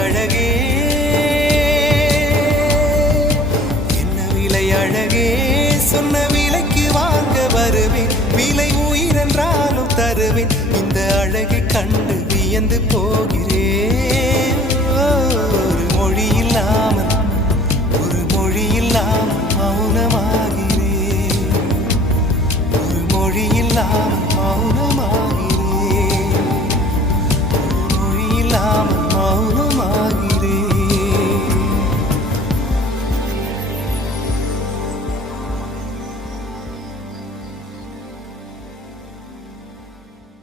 அழகே என்ன விலை அழகே சொன்ன விலைக்கு வாங்க வருவேன் விலை உயிரென்றாலும் தருவேன் இந்த அழகை கண்டு வியந்து போகிறேன் ஒரு மொழி இல்லாமல் மௌனமா